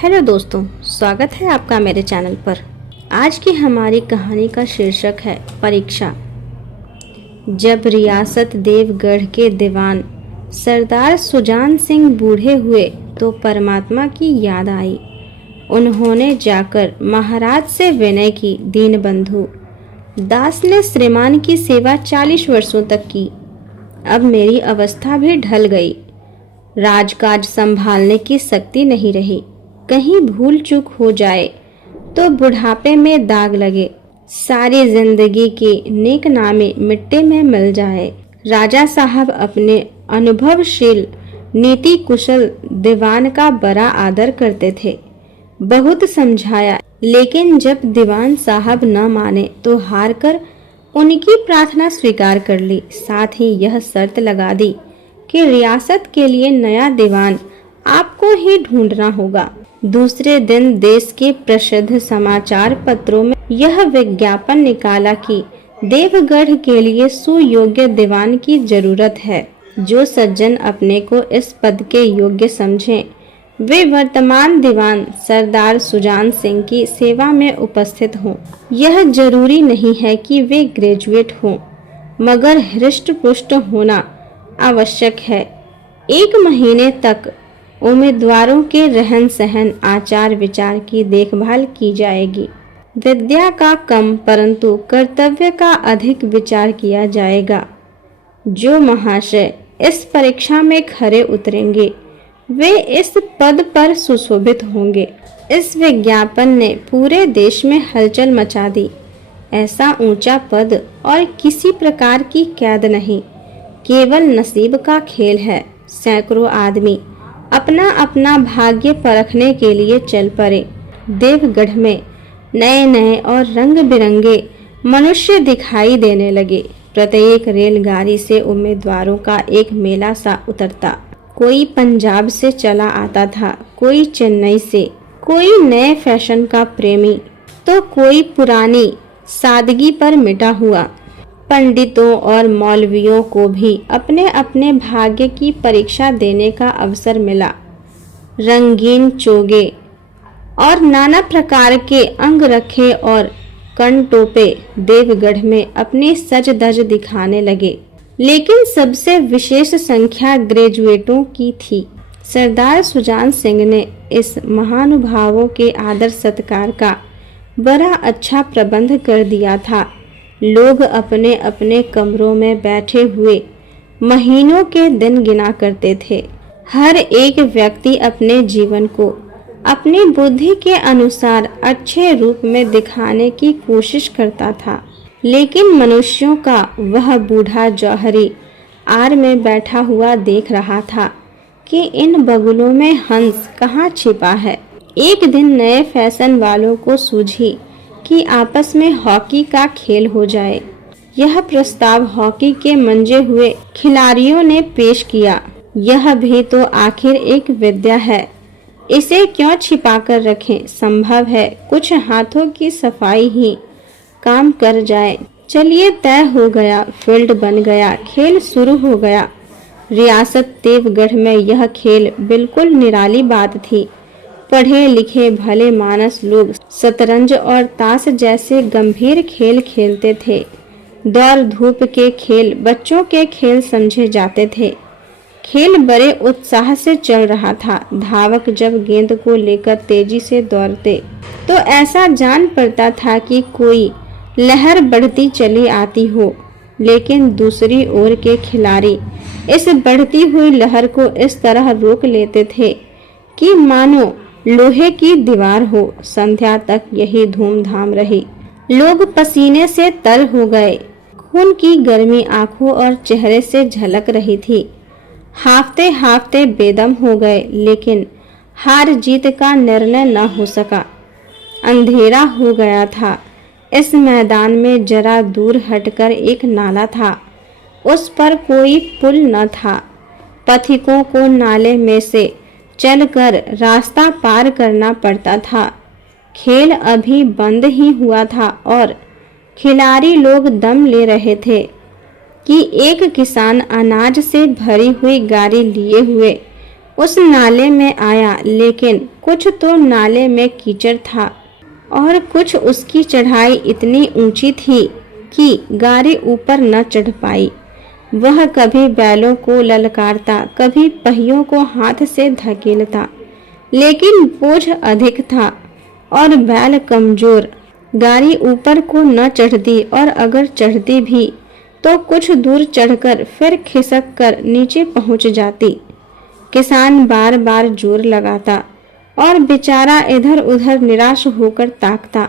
Hello दोस्तों, स्वागत है आपका मेरे चैनल पर। आज की हमारी कहानी का शीर्षक है परीक्षा। जब रियासत देवगढ़ के दीवान सरदार सुजान सिंह बूढ़े हुए तो परमात्मा की याद आई। उन्होंने जाकर महाराज से विनय की, दीनबंधु दास ने श्रीमान की सेवा 40 वर्षों तक की। अब मेरी अवस्था भी ढल गई, राजकाज संभालने की शक्ति नहीं रही। कहीं भूल चूक हो जाए तो बुढ़ापे में दाग लगे, सारी जिंदगी की नेक नामी मिट्टी में मिल जाए। राजा साहब अपने अनुभवशील नीति कुशल दीवान का बड़ा आदर करते थे। बहुत समझाया, लेकिन जब दीवान साहब न माने तो हार कर उनकी प्रार्थना स्वीकार कर ली। साथ ही यह शर्त लगा दी कि रियासत के लिए नया दीवान आपको ही ढूंढना होगा। दूसरे दिन देश के प्रसिद्ध समाचार पत्रों में यह विज्ञापन निकाला कि देवगढ़ के लिए सुयोग्य दीवान की जरूरत है। जो सज्जन अपने को इस पद के योग्य समझें, वे वर्तमान दीवान सरदार सुजान सिंह की सेवा में उपस्थित हों। यह जरूरी नहीं है कि वे ग्रेजुएट हों, मगर हृष्ट पुष्ट होना आवश्यक है। 1 महीने तक उम्मीदवारों के रहन सहन, आचार विचार की देखभाल की जाएगी। विद्या का कम परंतु कर्तव्य का अधिक विचार किया जाएगा। जो महाशय इस परीक्षा में खरे उतरेंगे वे इस पद पर सुशोभित होंगे। इस विज्ञापन ने पूरे देश में हलचल मचा दी। ऐसा ऊंचा पद और किसी प्रकार की कैद नहीं, केवल नसीब का खेल है। सैकड़ों आदमी अपना अपना भाग्य परखने के लिए चल पड़े। देवगढ़ में नए नए और रंग बिरंगे मनुष्य दिखाई देने लगे। प्रत्येक रेलगाड़ी से उम्मीदवारों का एक मेला सा उतरता। कोई पंजाब से चला आता था, कोई चेन्नई से, कोई नए फैशन का प्रेमी तो कोई पुरानी सादगी पर मिटा हुआ। पंडितों और मौलवियों को भी अपने अपने भाग्य की परीक्षा देने का अवसर मिला। रंगीन चोगे और नाना प्रकार के अंगरखे और कनटोपे देवगढ़ में अपनी सज धज दिखाने लगे, लेकिन सबसे विशेष संख्या ग्रेजुएटों की थी। सरदार सुजान सिंह ने इस महानुभावों के आदर सत्कार का बड़ा अच्छा प्रबंध कर दिया था। लोग अपने अपने कमरों में बैठे हुए महीनों के दिन गिना करते थे। हर एक व्यक्ति अपने जीवन को अपनी बुद्धि के अनुसार अच्छे रूप में दिखाने की कोशिश करता था, लेकिन मनुष्यों का वह बूढ़ा जौहरी आड़ में बैठा हुआ देख रहा था कि इन बगुलों में हंस कहाँ छिपा है। एक दिन नए फैशन वालों को सूझी कि आपस में हॉकी का खेल हो जाए। यह प्रस्ताव हॉकी के मंजे हुए खिलाड़ियों ने पेश किया। यह भी तो आखिर एक विद्या है, इसे क्यों छिपा कर रखें। संभव है कुछ हाथों की सफाई ही काम कर जाए। चलिए, तय हो गया, फील्ड बन गया, खेल शुरू हो गया। रियासत देवगढ़ में यह खेल बिल्कुल निराली बात थी। पढ़े लिखे भले मानस लोग शतरंज और ताश जैसे गंभीर खेल खेलते थे। दौड़ धूप के खेल बच्चों के खेल समझे जाते थे। खेल बड़े उत्साह से चल रहा था। धावक जब गेंद को लेकर तेजी से दौड़ते तो ऐसा जान पड़ता था कि कोई लहर बढ़ती चली आती हो, लेकिन दूसरी ओर के खिलाड़ी इस बढ़ती हुई लहर को इस तरह रोक लेते थे कि मानो लोहे की दीवार हो। संध्या तक यही धूमधाम रही। लोग पसीने से तर हो गए। खून की गर्मी आंखों और चेहरे से झलक रही थी। हाफते हाफते बेदम हो गए, लेकिन हार जीत का निर्णय न हो सका। अंधेरा हो गया था। इस मैदान में जरा दूर हटकर एक नाला था। उस पर कोई पुल न था। पथिकों को नाले में से चलकर रास्ता पार करना पड़ता था। खेल अभी बंद ही हुआ था और खिलाड़ी लोग दम ले रहे थे कि एक किसान अनाज से भरी हुई गाड़ी लिए हुए उस नाले में आया, लेकिन कुछ तो नाले में कीचड़ था और कुछ उसकी चढ़ाई इतनी ऊंची थी कि गाड़ी ऊपर न चढ़ पाई। वह कभी बैलों को ललकारता, कभी पहियों को हाथ से धकेलता, लेकिन बोझ अधिक था और बैल कमजोर। गाड़ी ऊपर को न चढ़ती और अगर चढ़ती भी तो कुछ दूर चढ़कर फिर खिसक कर नीचे पहुंच जाती। किसान बार बार जोर लगाता और बेचारा इधर उधर निराश होकर ताकता,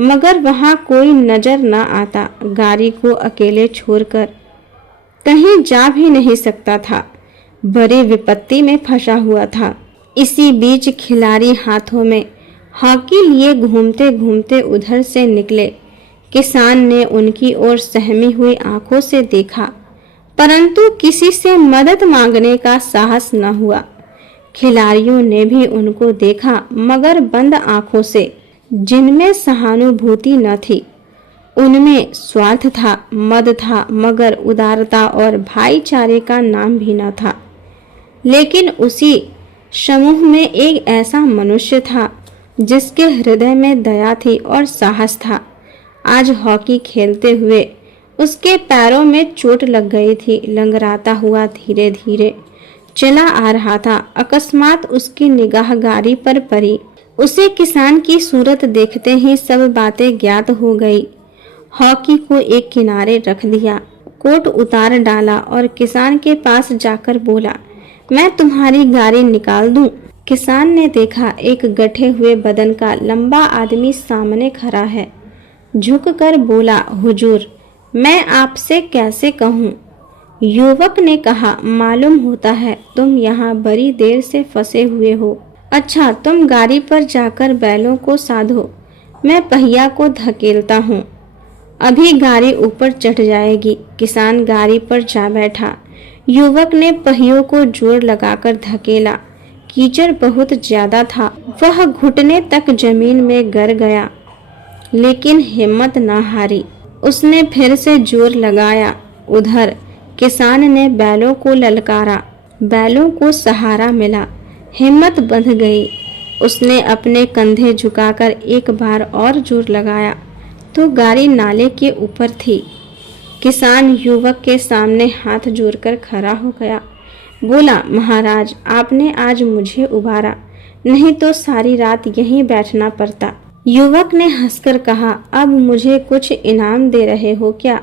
मगर वहां कोई नजर न आता। गाड़ी को अकेले छोड़कर कहीं जा भी नहीं सकता था, बड़ी विपत्ति में फंसा हुआ था। इसी बीच खिलाड़ी हाथों में हॉकी लिए घूमते घूमते उधर से निकले। किसान ने उनकी ओर सहमी हुई आंखों से देखा, परंतु किसी से मदद मांगने का साहस न हुआ। खिलाड़ियों ने भी उनको देखा, मगर बंद आंखों से, जिनमें सहानुभूति न थी। उनमें स्वार्थ था, मद था, मगर उदारता और भाईचारे का नाम भी न था। लेकिन उसी समूह में एक ऐसा मनुष्य था जिसके हृदय में दया थी और साहस था। आज हॉकी खेलते हुए उसके पैरों में चोट लग गई थी। लंगड़ाता हुआ धीरे धीरे चला आ रहा था। अकस्मात उसकी निगाह गाड़ी पर पड़ी। उसे किसान की सूरत देखते ही सब बातें ज्ञात हो गई। हॉकी को एक किनारे रख दिया, कोट उतार डाला और किसान के पास जाकर बोला, मैं तुम्हारी गाड़ी निकाल दूं? किसान ने देखा, एक गठे हुए बदन का लंबा आदमी सामने खड़ा है। झुककर बोला, हुजूर, मैं आपसे कैसे कहूँ? युवक ने कहा, मालूम होता है तुम यहाँ बड़ी देर से फंसे हुए हो। अच्छा, तुम गाड़ी पर जाकर बैलों को साधो, मैं पहिया को धकेलता हूँ, अभी गाड़ी ऊपर चढ़ जाएगी। किसान गाड़ी पर जा बैठा। युवक ने पहियों को जोर लगाकर धकेला। कीचड़ बहुत ज्यादा था, वह घुटने तक जमीन में गिर गया, लेकिन हिम्मत न हारी। उसने फिर से जोर लगाया। उधर किसान ने बैलों को ललकारा, बैलों को सहारा मिला, हिम्मत बंध गई। उसने अपने कंधे झुकाकर एक बार और जोर लगाया तो गाड़ी नाले के ऊपर थी। किसान युवक के सामने हाथ जोड़कर खड़ा हो गया। बोला, महाराज, आपने आज मुझे उबारा, नहीं तो सारी रात यहीं बैठना पड़ता। युवक ने हंसकर कहा, अब मुझे कुछ इनाम दे रहे हो क्या?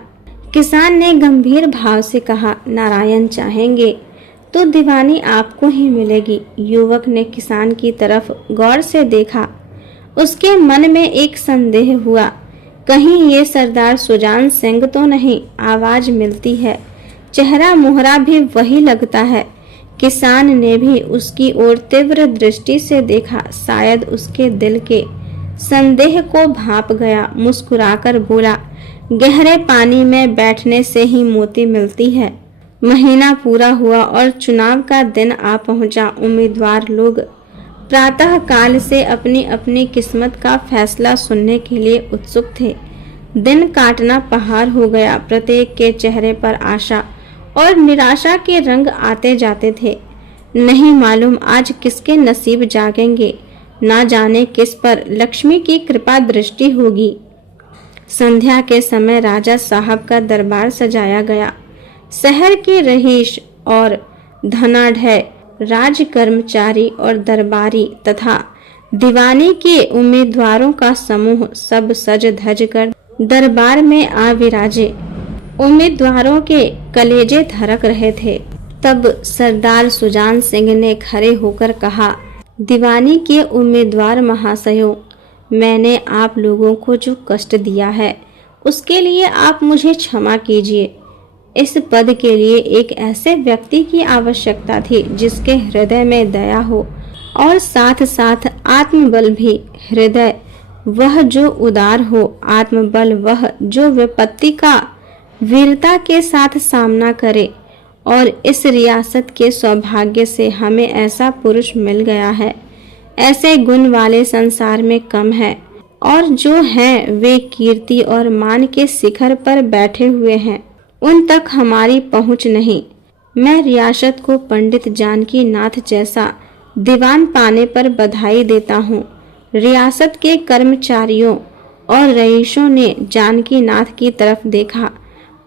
किसान ने गंभीर भाव से कहा, नारायण चाहेंगे तो दीवानी आपको ही मिलेगी। युवक ने किसान की तरफ गौर से देखा। उसके मन में एक संदेह हुआ, कहीं ये सरदार सुजान सिंह तो नहीं? आवाज मिलती है, चेहरा मुहरा भी वही लगता है। किसान ने भी उसकी ओर तीव्र दृष्टि से देखा, शायद उसके दिल के संदेह को भांप गया। मुस्कुराकर बोला, गहरे पानी में बैठने से ही मोती मिलती है। महीना पूरा हुआ और चुनाव का दिन आ पहुंचा। उम्मीदवार लोग प्रातः काल से अपनी अपनी किस्मत का फैसला सुनने के लिए उत्सुक थे। दिन काटना पहाड़ हो गया। प्रत्येक के चेहरे पर आशा और निराशा के रंग आते जाते थे। नहीं मालूम आज किसके नसीब जागेंगे, ना जाने किस पर लक्ष्मी की कृपा दृष्टि होगी। संध्या के समय राजा साहब का दरबार सजाया गया। शहर के रईस और धनाढ़, राज कर्मचारी और दरबारी तथा दीवानी के उम्मीदवारों का समूह सब सज धज कर दरबार में आ विराजे। उम्मीदवारों के कलेजे धड़क रहे थे। तब सरदार सुजान सिंह ने खड़े होकर कहा, दीवानी के उम्मीदवार महाशयों, मैंने आप लोगों को जो कष्ट दिया है उसके लिए आप मुझे क्षमा कीजिए। इस पद के लिए एक ऐसे व्यक्ति की आवश्यकता थी जिसके हृदय में दया हो और साथ साथ आत्मबल भी। हृदय वह जो उदार हो, आत्मबल वह जो विपत्ति का वीरता के साथ सामना करे। और इस रियासत के सौभाग्य से हमें ऐसा पुरुष मिल गया है। ऐसे गुण वाले संसार में कम है, और जो हैं वे कीर्ति और मान के शिखर पर बैठे हुए हैं, उन तक हमारी पहुंच नहीं। मैं रियासत को पंडित जानकी नाथ जैसा दीवान पाने पर बधाई देता हूँ। रियासत के कर्मचारियों और रईसों ने जानकी नाथ की तरफ देखा।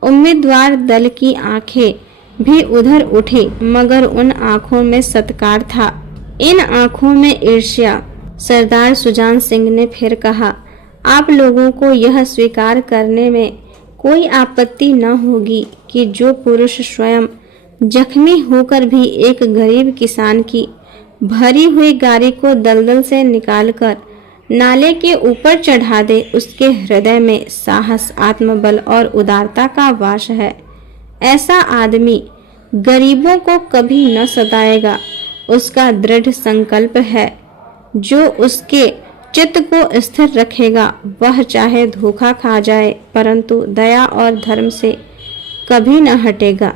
उम्मीदवार दल की आंखें भी उधर उठी, मगर उन आंखों में सत्कार था, इन आंखों में ईर्ष्या। सरदार सुजान सिंह ने फिर कहा, आप लोगों को यह स्वीकार करने में कोई आपत्ति न होगी कि जो पुरुष स्वयं जख्मी होकर भी एक गरीब किसान की भरी हुई गाड़ी को दलदल से निकालकर नाले के ऊपर चढ़ा दे, उसके हृदय में साहस, आत्मबल और उदारता का वास है। ऐसा आदमी गरीबों को कभी न सताएगा। उसका दृढ़ संकल्प है जो उसके चित्त को स्थिर रखेगा। वह चाहे धोखा खा जाए, परंतु दया और धर्म से कभी न हटेगा।